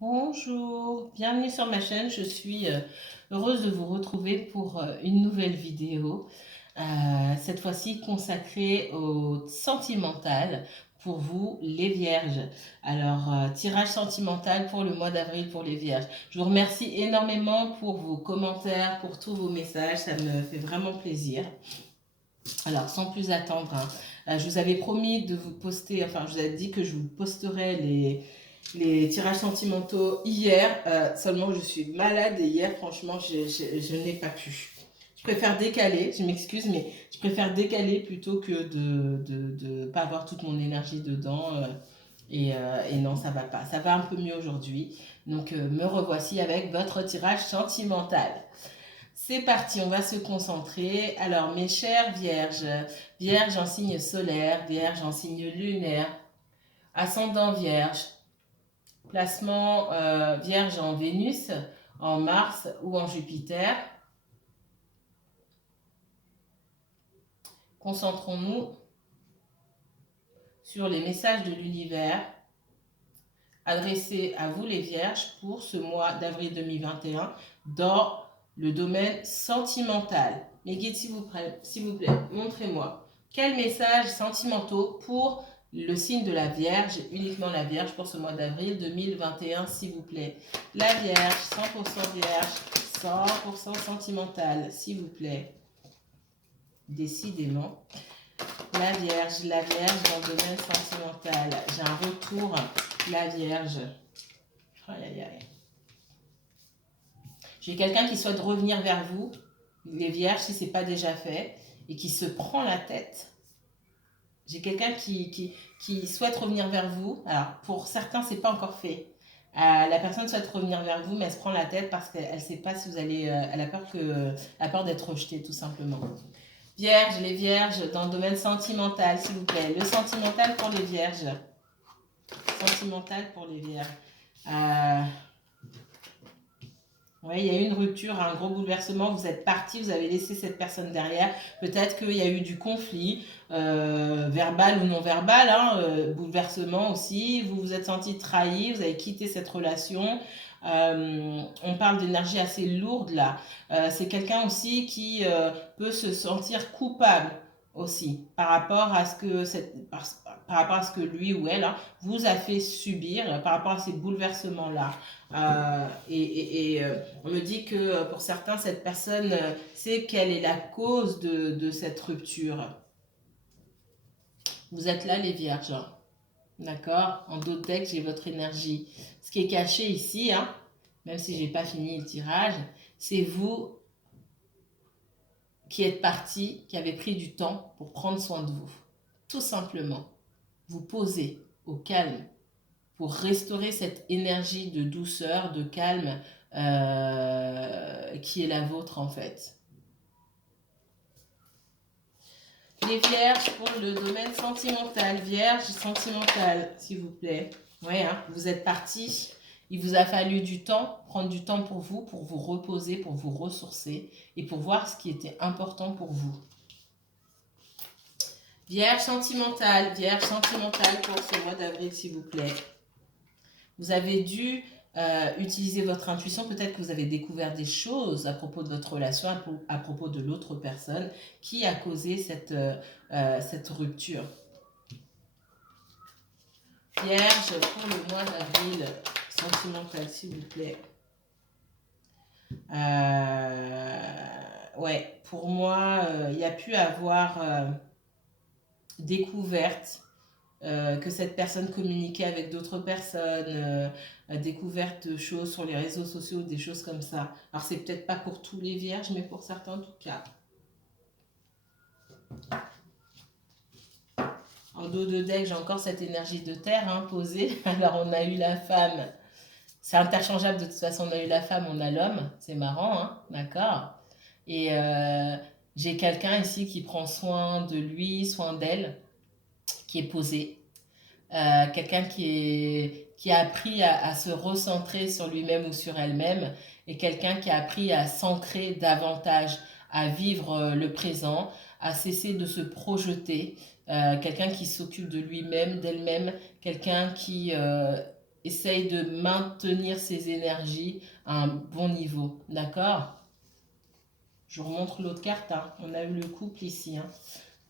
Bonjour, bienvenue sur ma chaîne. Je suis heureuse de vous retrouver pour une nouvelle vidéo, cette fois-ci consacrée au sentimental pour vous, les vierges. Alors, tirage sentimental pour le mois d'avril pour les vierges. Je vous remercie énormément pour vos commentaires, pour tous vos messages, ça me fait vraiment plaisir. Alors, sans plus attendre, hein, je vous avais promis de vous poster, enfin, je vous avais dit que je vous posterai les tirages sentimentaux hier, seulement je suis malade et hier, franchement, je n'ai pas pu. Je préfère décaler, je m'excuse, mais je préfère décaler plutôt que de pas avoir toute mon énergie dedans. Et non, ça va pas. Ça va un peu mieux aujourd'hui. Donc, me revoici avec votre tirage sentimental. C'est parti, on va se concentrer. Alors, mes chères vierges, vierge en signe solaire, vierge en signe lunaire, ascendant vierge, placement vierge en Vénus, en Mars ou en Jupiter. Concentrons-nous sur les messages de l'univers adressés à vous les vierges pour ce mois d'avril 2021 dans le domaine sentimental. Mes guides, s'il vous plaît, montrez-moi quels messages sentimentaux pour le signe de la Vierge, uniquement la Vierge pour ce mois d'avril 2021, s'il vous plaît. La Vierge, 100% Vierge, 100% sentimentale, s'il vous plaît. Décidément. La Vierge dans le domaine sentimental. J'ai un retour, la Vierge. Aïe, aïe, aïe. J'ai quelqu'un qui souhaite revenir vers vous, les Vierges, si ce n'est pas déjà fait, et qui se prend la tête. J'ai quelqu'un qui souhaite revenir vers vous. Alors, pour certains, ce n'est pas encore fait. La personne souhaite revenir vers vous, mais elle se prend la tête parce qu'elle ne sait pas si vous allez... elle a peur d'être rejetée, tout simplement. Vierges, les vierges, dans le domaine sentimental, s'il vous plaît. Le sentimental pour les vierges. Sentimental pour les vierges. Oui, il y a eu une rupture, un gros bouleversement, vous êtes parti, vous avez laissé cette personne derrière. Peut-être qu'il y a eu du conflit, verbal ou non verbal, hein, bouleversement aussi. Vous vous êtes senti trahi, vous avez quitté cette relation. On parle d'énergie assez lourde là. C'est quelqu'un aussi qui peut se sentir coupable aussi par rapport à ce que par rapport à ce que lui ou elle vous a fait subir, par rapport à ces bouleversements là. On me dit que pour certains, cette personne sait quelle est la cause de cette rupture. Vous êtes là, les vierges. D'accord. En dos de deck, j'ai votre énergie. Ce qui est caché ici, hein, même si j'ai pas fini le tirage, c'est vous qui êtes parti, qui avez pris du temps pour prendre soin de vous. Tout simplement. Vous posez au calme pour restaurer cette énergie de douceur, de calme qui est la vôtre en fait. Les vierges pour le domaine sentimental. Vierge sentimentale, s'il vous plaît. Oui, hein, vous êtes partis. Il vous a fallu du temps, prendre du temps pour vous reposer, pour vous ressourcer et pour voir ce qui était important pour vous. Vierge sentimentale pour ce mois d'avril, s'il vous plaît. Vous avez dû utiliser votre intuition. Peut-être que vous avez découvert des choses à propos de votre relation, à propos de l'autre personne qui a causé cette rupture. Vierge pour le mois d'avril, sentimental, s'il vous plaît. Ouais, pour moi, il y a pu avoir découverte que cette personne communiquait avec d'autres personnes, découverte de choses sur les réseaux sociaux, des choses comme ça. Alors c'est peut-être pas pour tous les vierges, mais pour certains en tout cas. En dos de deck, j'ai encore cette énergie de terre hein, posée. Alors on a eu la femme. C'est interchangeable de toute façon, on a eu la femme, on a l'homme. C'est marrant, hein, d'accord. Et j'ai quelqu'un ici qui prend soin de lui, soin d'elle, qui est posé. Quelqu'un qui a appris à se recentrer sur lui-même ou sur elle-même et quelqu'un qui a appris à s'ancrer davantage, à vivre le présent, à cesser de se projeter, quelqu'un qui s'occupe de lui-même, d'elle-même, quelqu'un qui essaye de maintenir ses énergies à un bon niveau. D'accord? Je vous remontre l'autre carte. Hein. On a eu le couple ici. Hein.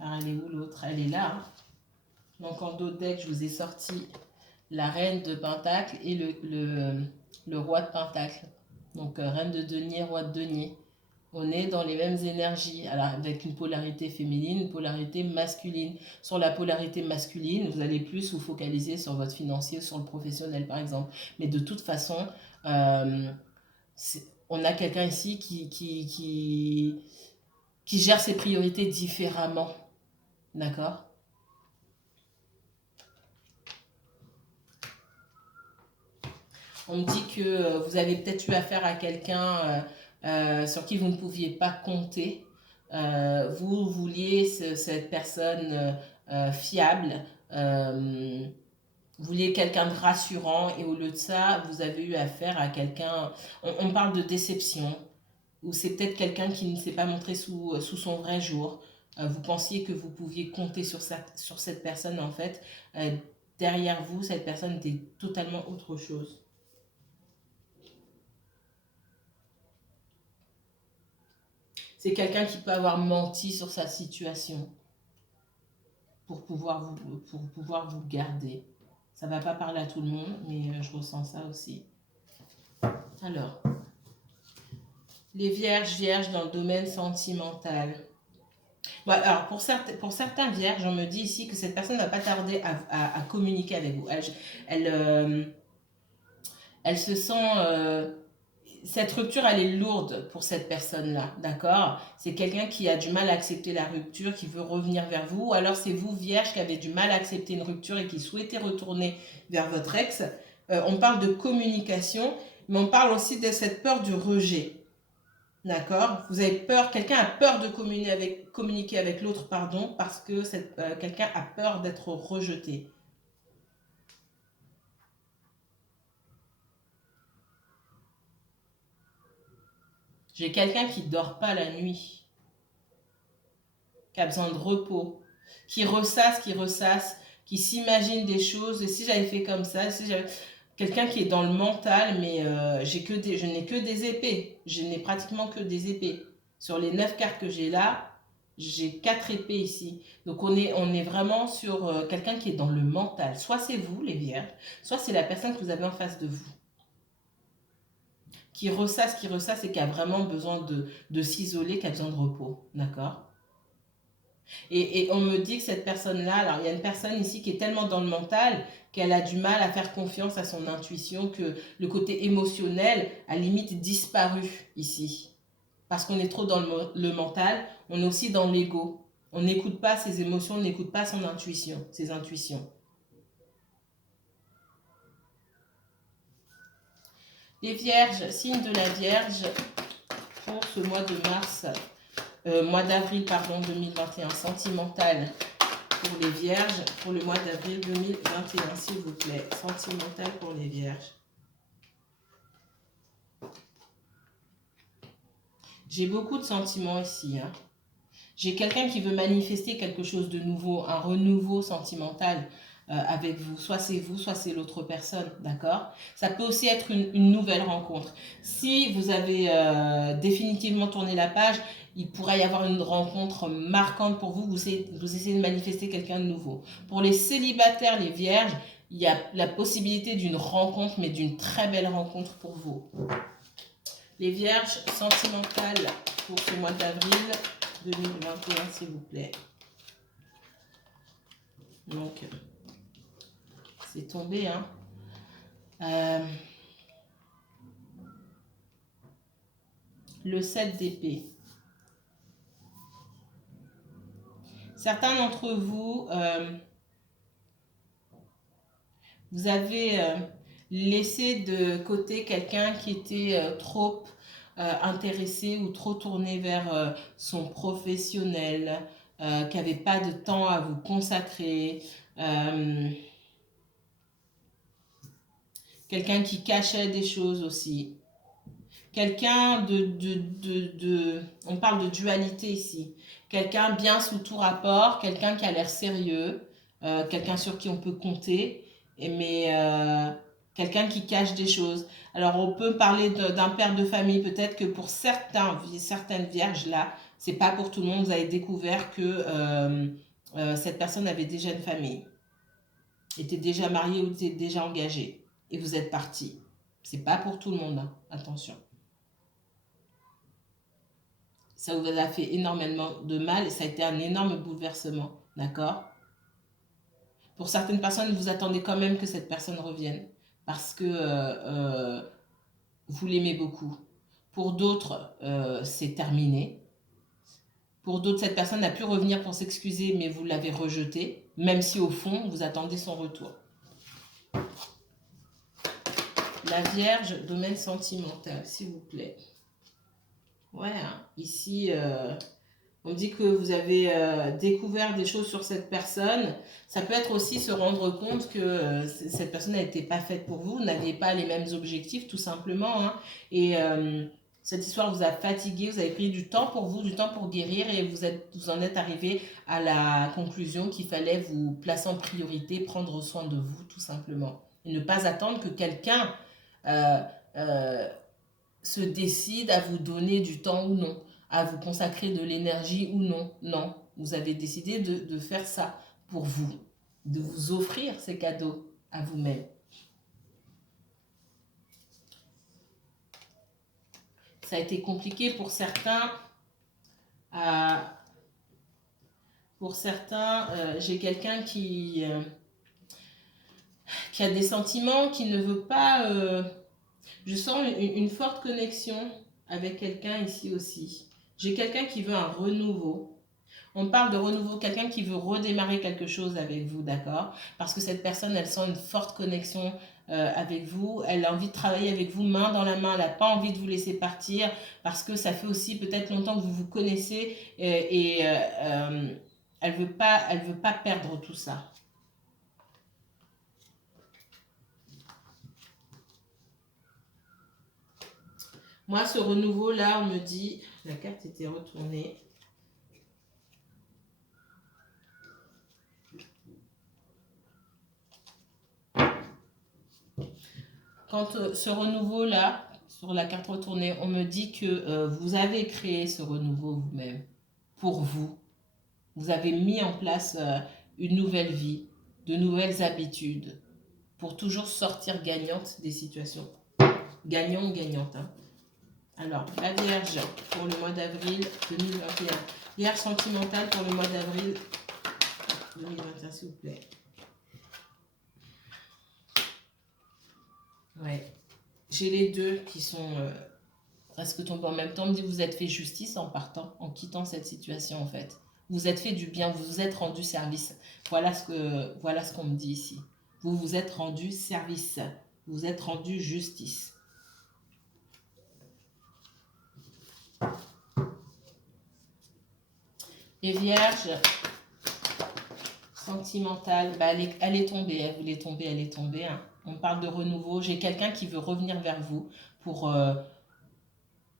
Alors, elle est où l'autre? Elle est là. Hein. Donc, en dos de deck, je vous ai sorti la reine de Pentacle et le roi de Pentacle. Donc, reine de denier, roi de denier. On est dans les mêmes énergies, alors avec une polarité féminine, une polarité masculine. Sur la polarité masculine, vous allez plus vous focaliser sur votre financier, sur le professionnel par exemple. Mais de toute façon, euh, on a quelqu'un ici qui gère ses priorités différemment. D'accord? On me dit que vous avez peut-être eu affaire à quelqu'un sur qui vous ne pouviez pas compter. Vous vouliez cette personne fiable, vous vouliez quelqu'un de rassurant et au lieu de ça, vous avez eu affaire à quelqu'un, on parle de déception, ou c'est peut-être quelqu'un qui ne s'est pas montré sous son vrai jour. Vous pensiez que vous pouviez compter sur cette personne, en fait, derrière vous, cette personne était totalement autre chose. C'est quelqu'un qui peut avoir menti sur sa situation pour pouvoir vous garder. Ça ne va pas parler à tout le monde, mais je ressens ça aussi. Alors, les vierges dans le domaine sentimental. Bon, alors, pour certains vierges, on me dit ici que cette personne ne va pas tarder à communiquer avec vous. Elle se sent... cette rupture, elle est lourde pour cette personne-là, d'accord? C'est quelqu'un qui a du mal à accepter la rupture, qui veut revenir vers vous, ou alors c'est vous, vierge, qui avez du mal à accepter une rupture et qui souhaitez retourner vers votre ex. On parle de communication, mais on parle aussi de cette peur du rejet, d'accord? Vous avez peur, quelqu'un a peur de communiquer avec l'autre, pardon, parce que quelqu'un a peur d'être rejeté. J'ai quelqu'un qui ne dort pas la nuit, qui a besoin de repos, qui ressasse, qui s'imagine des choses. Et si j'avais fait comme ça, si j'avais quelqu'un qui est dans le mental, mais je n'ai que des épées. Je n'ai pratiquement que des épées. Sur les 9 cartes que j'ai là, j'ai 4 épées ici. Donc on est vraiment sur quelqu'un qui est dans le mental. Soit c'est vous, les vierges, soit c'est la personne que vous avez en face de vous. Qui ressasse et qui a vraiment besoin de s'isoler, qui a besoin de repos. D'accord? Et on me dit que cette personne-là, alors il y a une personne ici qui est tellement dans le mental qu'elle a du mal à faire confiance à son intuition, que le côté émotionnel a limite disparu ici. Parce qu'on est trop dans le mental, on est aussi dans l'ego. On n'écoute pas ses émotions, on n'écoute pas son intuition, ses intuitions. Les vierges, signe de la Vierge pour ce mois de mars, mois d'avril, pardon, 2021, sentimental pour les vierges, pour le mois d'avril 2021, s'il vous plaît. Sentimental pour les vierges. J'ai beaucoup de sentiments ici. Hein. J'ai quelqu'un qui veut manifester quelque chose de nouveau, un renouveau sentimental avec vous. Soit c'est vous, soit c'est l'autre personne, d'accord? Ça peut aussi être une nouvelle rencontre. Si vous avez définitivement tourné la page, il pourrait y avoir une rencontre marquante pour vous. Vous essayez de manifester quelqu'un de nouveau. Pour les célibataires, les vierges, il y a la possibilité d'une rencontre, mais d'une très belle rencontre pour vous. Les vierges sentimentales pour ce mois d'avril 2021, s'il vous plaît. Donc, c'est tombé, hein. Le 7 d'épée. Certains d'entre vous, vous avez laissé de côté quelqu'un qui était trop intéressé ou trop tourné vers son professionnel, qui n'avait pas de temps à vous consacrer. Quelqu'un qui cachait des choses aussi. Quelqu'un on parle de dualité ici. Quelqu'un bien sous tout rapport, quelqu'un qui a l'air sérieux, quelqu'un sur qui on peut compter, mais quelqu'un qui cache des choses. Alors, on peut parler d'un père de famille. Peut-être que pour certaines vierges, là, c'est pas pour tout le monde. Vous avez découvert que cette personne avait déjà une famille, était déjà mariée ou était déjà engagée. Et vous êtes parti. C'est pas pour tout le monde, hein. Attention. Ça vous a fait énormément de mal et ça a été un énorme bouleversement. D'accord? Pour certaines personnes, vous attendez quand même que cette personne revienne parce que vous l'aimez beaucoup. Pour d'autres, c'est terminé. Pour d'autres, cette personne a pu revenir pour s'excuser, mais vous l'avez rejeté, même si au fond, vous attendez son retour. La Vierge, domaine sentimental, s'il vous plaît. Ouais, hein, ici, on dit que vous avez découvert des choses sur cette personne. Ça peut être aussi se rendre compte que cette personne n'était pas faite pour vous, n'aviez pas les mêmes objectifs, tout simplement. Hein. Et cette histoire vous a fatigué, vous avez pris du temps pour vous, du temps pour guérir, et vous en êtes arrivé à la conclusion qu'il fallait vous placer en priorité, prendre soin de vous, tout simplement. Et ne pas attendre que quelqu'un euh, euh, se décide à vous donner du temps ou non, à vous consacrer de l'énergie ou non. Non, vous avez décidé de faire ça pour vous, de vous offrir ces cadeaux à vous-même. Ça a été compliqué pour certains. J'ai quelqu'un qui a des sentiments, qui ne veut pas... je sens une forte connexion avec quelqu'un ici aussi. J'ai quelqu'un qui veut un renouveau. On parle de renouveau, quelqu'un qui veut redémarrer quelque chose avec vous, d'accord? Parce que cette personne, elle sent une forte connexion avec vous. Elle a envie de travailler avec vous main dans la main. Elle n'a pas envie de vous laisser partir parce que ça fait aussi peut-être longtemps que vous vous connaissez elle veut pas perdre tout ça. Moi, ce renouveau-là, on me dit... La carte était retournée. Quand ce renouveau-là, sur la carte retournée, on me dit que vous avez créé ce renouveau vous-même, pour vous. Vous avez mis en place une nouvelle vie, de nouvelles habitudes, pour toujours sortir gagnante des situations. Gagnant ou gagnante. Hein. Alors, la Vierge pour le mois d'avril 2021. Vierge sentimentale pour le mois d'avril 2021, s'il vous plaît. Ouais. J'ai les deux qui sont presque tombés en même temps. On me dit que vous êtes fait justice en partant, en quittant cette situation en fait. Vous êtes fait du bien, vous vous êtes rendu service. Voilà ce qu'on me dit ici. Vous vous êtes rendu service. Vous vous êtes rendu justice. Et Vierge sentimentale, bah elle est tombée, elle voulait tomber, elle est tombée. Hein. On parle de renouveau. J'ai quelqu'un qui veut revenir vers vous pour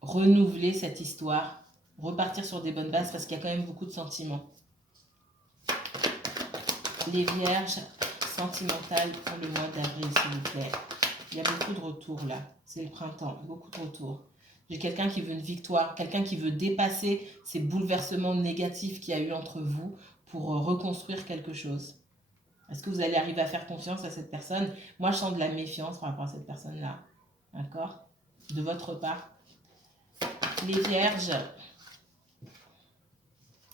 renouveler cette histoire, repartir sur des bonnes bases parce qu'il y a quand même beaucoup de sentiments. Les Vierges sentimentales pour le mois d'avril, s'il vous plaît. Il y a beaucoup de retours là. C'est le printemps, beaucoup de retours. J'ai quelqu'un qui veut une victoire, quelqu'un qui veut dépasser ces bouleversements négatifs qu'il y a eu entre vous pour reconstruire quelque chose. Est-ce que vous allez arriver à faire confiance à cette personne? Moi, je sens de la méfiance par rapport à cette personne-là. D'accord? De votre part. Les Vierges.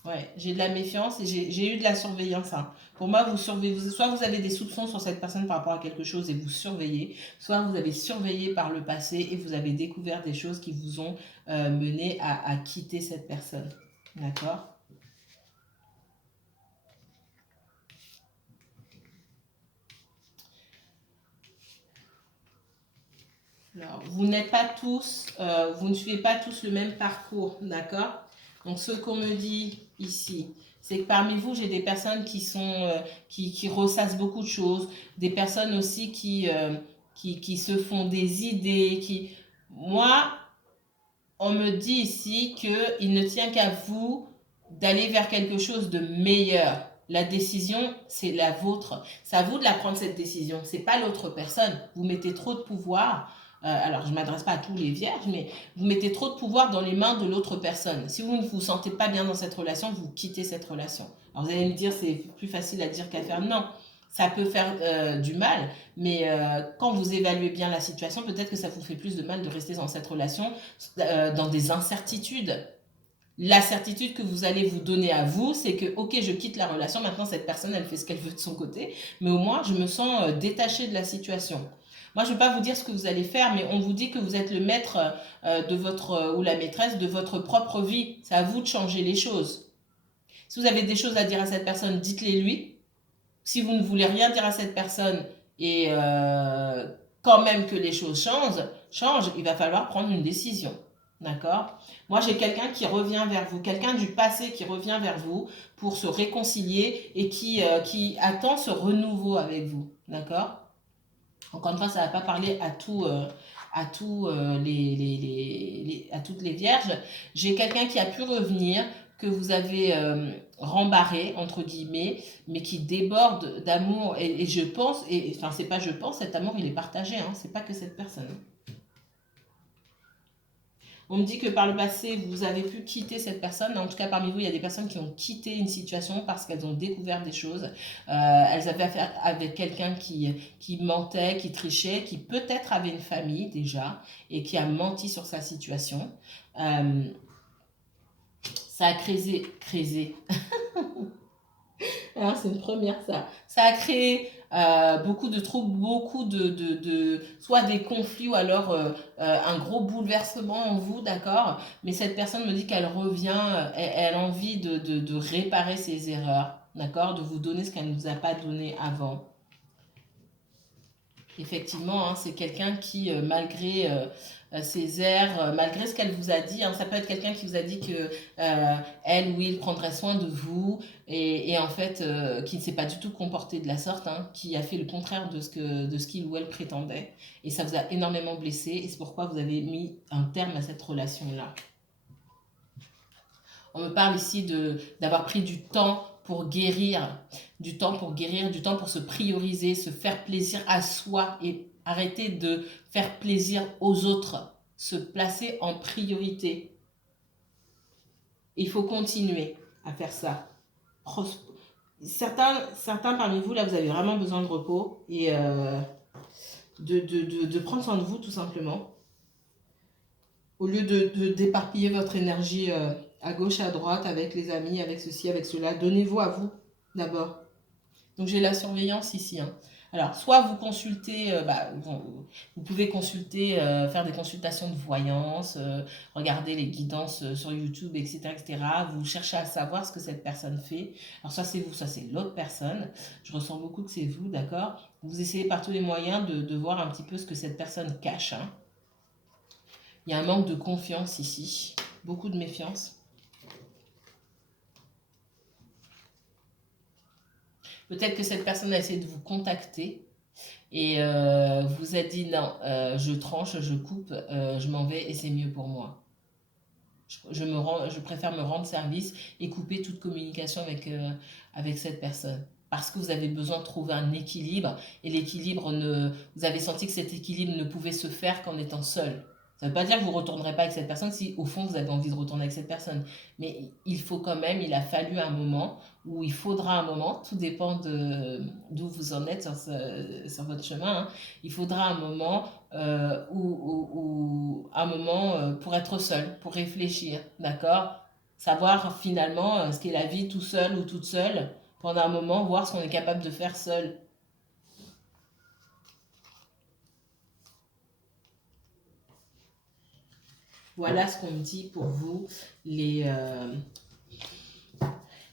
Ouais, j'ai de la méfiance et j'ai eu de la surveillance. Hein. Pour moi, vous surveillez, soit vous avez des soupçons sur cette personne par rapport à quelque chose et vous surveillez, soit vous avez surveillé par le passé et vous avez découvert des choses qui vous ont mené à quitter cette personne. D'accord? Alors, vous n'êtes pas tous, vous ne suivez pas tous le même parcours, d'accord? Donc, ce qu'on me dit ici, c'est que parmi vous, j'ai des personnes qui sont, qui ressassent beaucoup de choses, des personnes aussi qui se font des idées, Moi, on me dit ici qu'il ne tient qu'à vous d'aller vers quelque chose de meilleur. La décision, c'est la vôtre. C'est à vous de la prendre, cette décision. C'est pas l'autre personne. Vous mettez trop de pouvoir. Alors, je ne m'adresse pas à tous les vierges, mais vous mettez trop de pouvoir dans les mains de l'autre personne. Si vous ne vous sentez pas bien dans cette relation, vous quittez cette relation. Alors, vous allez me dire, c'est plus facile à dire qu'à faire. Non, ça peut faire du mal, mais quand vous évaluez bien la situation, peut-être que ça vous fait plus de mal de rester dans cette relation, dans des incertitudes. La certitude que vous allez vous donner à vous, c'est que, ok, je quitte la relation, maintenant cette personne, elle fait ce qu'elle veut de son côté, mais au moins, je me sens détachée de la situation. Moi, je ne vais pas vous dire ce que vous allez faire, mais on vous dit que vous êtes le maître de votre, ou la maîtresse de votre propre vie. C'est à vous de changer les choses. Si vous avez des choses à dire à cette personne, dites-les lui. Si vous ne voulez rien dire à cette personne et quand même que les choses changent, il va falloir prendre une décision. D'accord? Moi, j'ai quelqu'un qui revient vers vous, quelqu'un du passé qui revient vers vous pour se réconcilier et qui attend ce renouveau avec vous. D'accord? Encore une fois, ça ne va pas parler à à toutes les vierges. J'ai quelqu'un qui a pu revenir, que vous avez rembarré, entre guillemets, mais qui déborde d'amour. Et je pense, enfin, c'est pas je pense, cet amour, il est partagé, hein, c'est pas que cette personne. On me dit que par le passé, vous avez pu quitter cette personne. En tout cas, parmi vous, il y a des personnes qui ont quitté une situation parce qu'elles ont découvert des choses. Elles avaient affaire avec quelqu'un qui mentait, qui trichait, qui peut-être avait une famille déjà et qui a menti sur sa situation. Ça a créé. Alors, c'est une première, ça. Ça a créé beaucoup de troubles, beaucoup soit des conflits ou alors un gros bouleversement en vous, d'accord? Mais cette personne me dit qu'elle revient, elle a envie de réparer ses erreurs, d'accord? De vous donner ce qu'elle ne vous a pas donné avant. Effectivement, hein, c'est quelqu'un qui, malgré ses airs, malgré ce qu'elle vous a dit, hein, ça peut être quelqu'un qui vous a dit que elle ou il prendrait soin de vous et en fait, qui ne s'est pas du tout comporté de la sorte, hein, qui a fait le contraire de ce qu'il ou elle prétendait. Et ça vous a énormément blessé et c'est pourquoi vous avez mis un terme à cette relation-là. On me parle ici d'avoir pris du temps pour guérir, du temps pour se prioriser, se faire plaisir à soi et arrêter de faire plaisir aux autres, se placer en priorité. Il faut continuer à faire ça. Certains parmi vous, là, vous avez vraiment besoin de repos et de prendre soin de vous, tout simplement. Au lieu d'éparpiller votre énergie à gauche, à droite, avec les amis, avec ceci, avec cela, donnez-vous à vous d'abord. Donc j'ai la surveillance ici. Hein. Alors, soit vous consultez, vous pouvez consulter, faire des consultations de voyance, regarder les guidances sur YouTube, etc., etc. Vous cherchez à savoir ce que cette personne fait. Alors, soit c'est vous, soit c'est l'autre personne. Je ressens beaucoup que c'est vous, d'accord? Vous essayez par tous les moyens de voir un petit peu ce que cette personne cache. Hein. Il y a un manque de confiance ici, beaucoup de méfiance. Peut-être que cette personne a essayé de vous contacter et vous a dit non, je tranche, je coupe, je m'en vais et c'est mieux pour moi. Je préfère me rendre service et couper toute communication avec cette personne. Parce que vous avez besoin de trouver un équilibre et vous avez senti que cet équilibre ne pouvait se faire qu'en étant seul. Ça ne veut pas dire que vous ne retournerez pas avec cette personne si au fond vous avez envie de retourner avec cette personne. Mais il a fallu un moment, ou il faudra un moment, tout dépend d'où vous en êtes sur votre chemin. Hein. Il faudra un moment pour être seul, pour réfléchir, d'accord? Savoir finalement ce qu'est la vie tout seul ou toute seule, pendant un moment, voir ce qu'on est capable de faire seul. Voilà ce qu'on me dit pour vous, les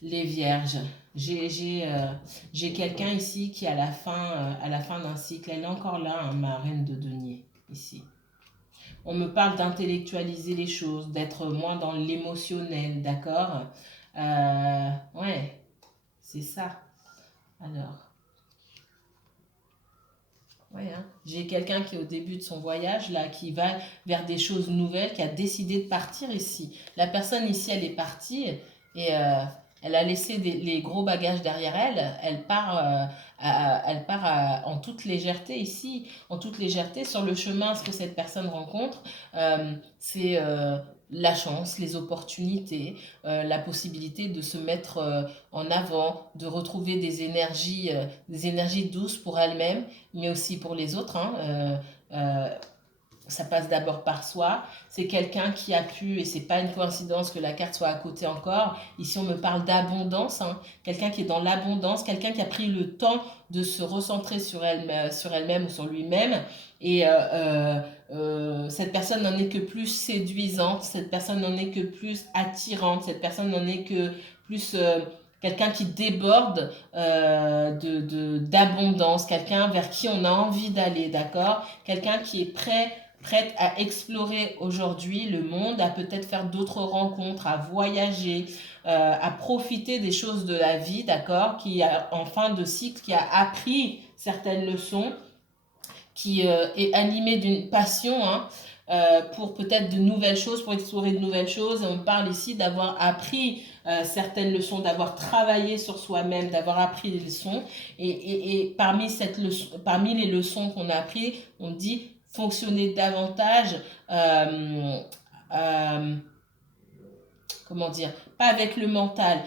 vierges. J'ai quelqu'un ici qui est à la fin d'un cycle. Elle est encore là, hein, ma reine de denier, ici. On me parle d'intellectualiser les choses, d'être moins dans l'émotionnel, d'accord? Ouais, c'est ça. Alors, ouais, hein. J'ai quelqu'un qui est au début de son voyage, là, qui va vers des choses nouvelles, qui a décidé de partir ici. La personne ici, elle est partie et Elle a laissé les gros bagages derrière elle. En toute légèreté ici, en toute légèreté sur le chemin. Ce que cette personne rencontre, c'est la chance, les opportunités, la possibilité de se mettre en avant, de retrouver des énergies douces pour elle-même, mais aussi pour les autres. Hein. Ça passe d'abord par soi. C'est quelqu'un qui a pu, et c'est pas une coïncidence que la carte soit à côté encore. Ici, on me parle d'abondance. Hein. Quelqu'un qui est dans l'abondance, quelqu'un qui a pris le temps de se recentrer sur elle-même ou sur lui-même. Et cette personne n'en est que plus séduisante, cette personne n'en est que plus attirante, cette personne n'en est que plus quelqu'un qui déborde d'abondance, quelqu'un vers qui on a envie d'aller, d'accord? Quelqu'un qui est prête à explorer aujourd'hui le monde, à peut-être faire d'autres rencontres, à voyager, à profiter des choses de la vie, d'accord, qui a en fin de cycle, qui a appris certaines leçons, qui est animé d'une passion, hein, pour peut-être de nouvelles choses, pour explorer de nouvelles choses. Et on parle ici d'avoir appris certaines leçons, d'avoir travaillé sur soi-même, d'avoir appris des leçons. Et parmi les leçons qu'on a apprises, on dit fonctionner davantage, euh, comment dire, pas avec le mental,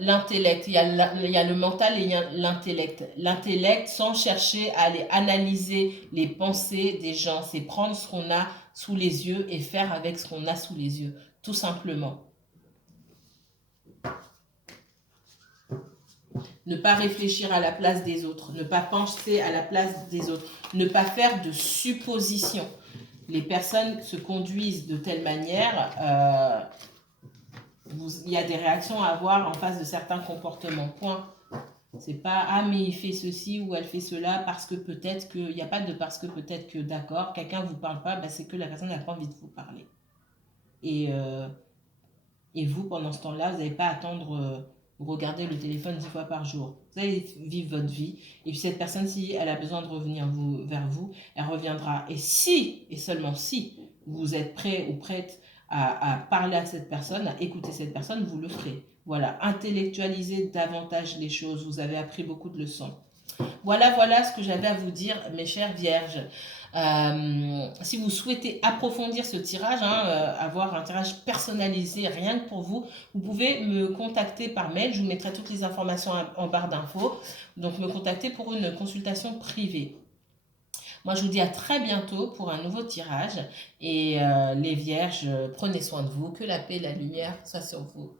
l'intellect. Il y a le mental et il y a l'intellect. L'intellect, sans chercher à aller analyser les pensées des gens, c'est prendre ce qu'on a sous les yeux et faire avec ce qu'on a sous les yeux, tout simplement. Ne pas réfléchir à la place des autres, ne pas penser à la place des autres, ne pas faire de suppositions. Les personnes se conduisent de telle manière, il y a des réactions à avoir en face de certains comportements. Point. C'est pas ah mais il fait ceci ou elle fait cela parce que peut-être que il n'y a pas de parce que peut-être que d'accord. Quelqu'un vous parle pas, ben c'est que la personne n'a pas envie de vous parler. Et et vous pendant ce temps-là, vous n'allez pas attendre regarder le téléphone 10 fois par jour. Vous allez vivre votre vie. Et puis cette personne, si elle a besoin de revenir vers vous, elle reviendra. Et si, et seulement si, vous êtes prêt ou prête à parler à cette personne, à écouter cette personne, vous le ferez. Voilà, intellectualisez davantage les choses. Vous avez appris beaucoup de leçons. Voilà ce que j'avais à vous dire, mes chères vierges. Si vous souhaitez approfondir ce tirage, hein, avoir un tirage personnalisé rien que pour vous, vous pouvez me contacter par mail. Je vous mettrai toutes les informations en barre d'infos. Donc me contacter pour une consultation privée. Moi, je vous dis à très bientôt pour un nouveau tirage. Et les vierges, prenez soin de vous. Que la paix et la lumière soient sur vous.